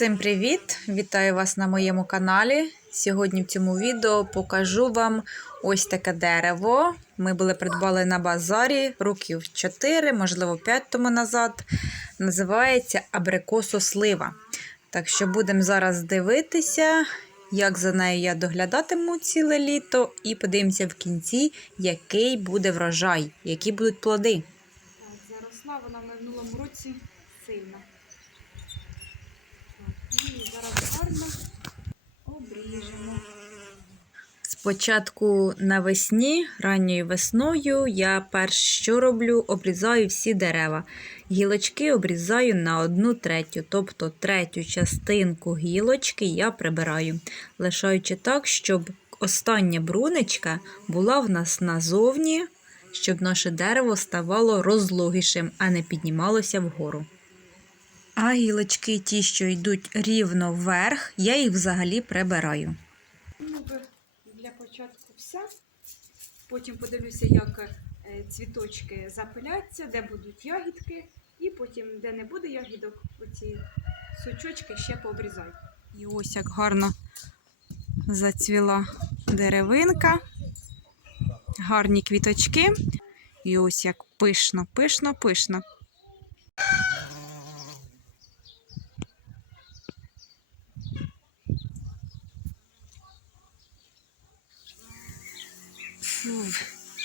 Всім привіт! Вітаю вас на моєму каналі. Сьогодні в цьому відео покажу вам ось таке дерево. Ми були придбали на базарі років 4, можливо 5 тому назад. Називається абрикосослива. Так що будемо зараз дивитися, як за нею я доглядатиму ціле літо, і подивимося в кінці, який буде врожай, які будуть плоди. Заросла вона в минулому році сильно. Спочатку навесні, ранньою весною, я перш що роблю, обрізаю всі дерева. Гілочки обрізаю на одну третю, тобто третю частинку гілочки я прибираю, лишаючи так, щоб остання брунечка була в нас назовні, щоб наше дерево ставало розлогішим, а не піднімалося вгору. А гілочки, ті, що йдуть рівно вверх, я їх взагалі прибираю. Ну, для початку все. Потім подивлюся, як е, цвіточки запиляться, де будуть ягідки. І потім, де не буде ягідок, оці сучочки ще пообрізаю. І ось як гарно зацвіла деревинка, гарні квіточки. І ось як пишно, пишно, пишно.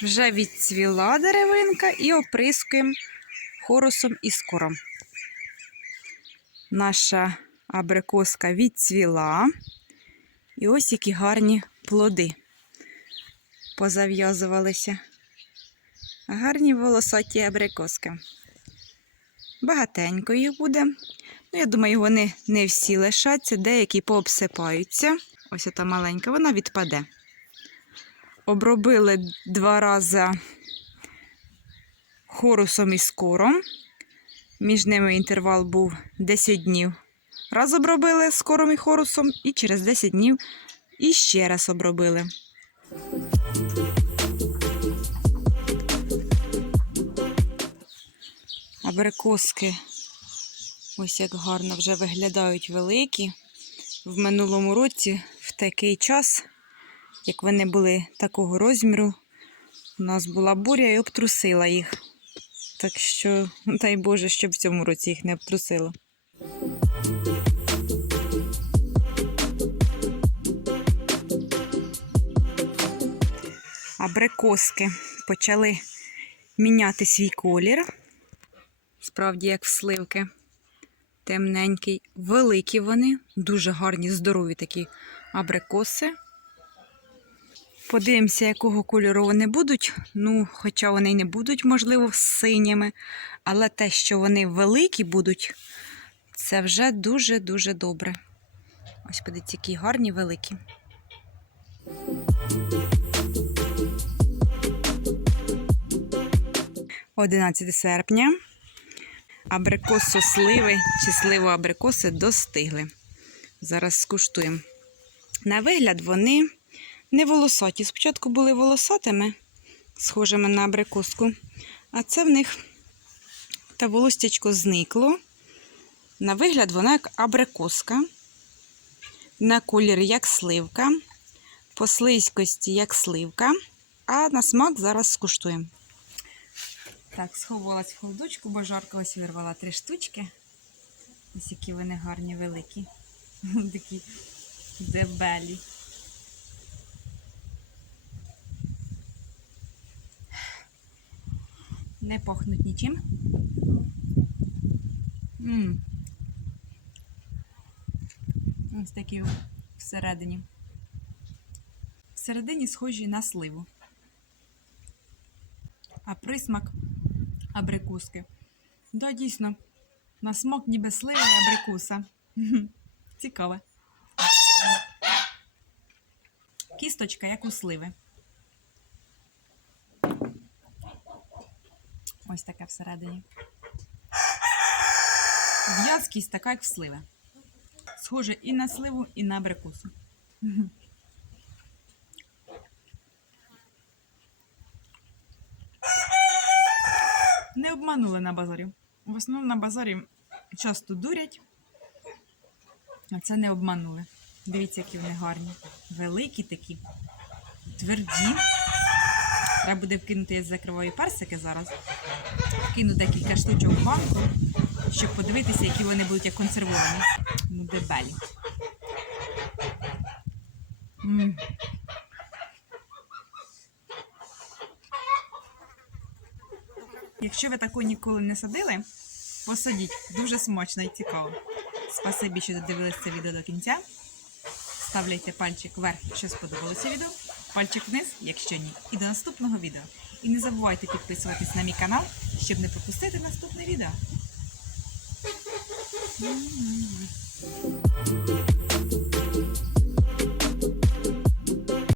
Вже відцвіла деревинка і оприскуємо хорусом і скором. Наша абрикоска відцвіла. І ось які гарні плоди позав'язувалися. Гарні волосаті абрикоски. Багатенько їх буде. Ну, я думаю, вони не всі лишаться, деякі пообсипаються. Ось ота маленька, вона відпаде. Обробили два рази хорусом і скором. Між ними інтервал був 10 днів. Раз обробили скором і хорусом, і через 10 днів іще раз обробили. Абрикоски ось як гарно вже виглядають великі. В минулому році, в такий час, як вони були такого розміру, у нас була буря і обтрусила їх. Так що, дай Боже, щоб в цьому році їх не обтрусило. Абрикоски почали міняти свій колір. Справді, як в сливки. Темненький, великі вони, дуже гарні, здорові такі абрикоси. Подивимося, якого кольору вони будуть. Ну, хоча вони й не будуть, можливо, синіми. Але те, що вони великі будуть, це вже дуже-дуже добре. Ось подивіться, які гарні великі. Одинадцяте серпня. Абрикосо сливи чи сливо абрикоси достигли. Зараз скуштуємо. На вигляд вони не волосаті. Спочатку були волосатими, схожими на абрикоску, а це в них та волостячко зникло. На вигляд вона як абрикоска, на колір як сливка, по слизькості як сливка, а на смак зараз скуштуємо. Так, сховалась в холодочку, бо жарко ось вирвала три штучки. Ось які вони гарні, великі. Такі дебелі. Не пахнуть нічим. м Ось такі всередині. Всередині схожі на сливу. А присмак абрикоски. Да, дійсно, на смак ніби слива і абрикоса. Цікаве. Кісточка, як у сливи. Ось таке всередині. В'язкість така, як в сливи. Схоже і на сливу, і на абрикосу. Не обманули на базарі. В основному на базарі часто дурять. А це не обманули. Дивіться, які вони гарні. Великі такі, тверді. Треба буде вкинути, я закриваю персики зараз. Вкину декілька штучок в банку, щоб подивитися, які вони будуть як консервовані. Ну, дебелі. М. Якщо ви такого ніколи не садили, посадіть. Дуже смачно і цікаво. Спасибі, що додивилися це відео до кінця. Ставляйте пальчик вверх, якщо сподобалося відео, пальчик вниз, якщо ні. І до наступного відео. І не забувайте підписуватись на мій канал, щоб не пропустити наступне відео.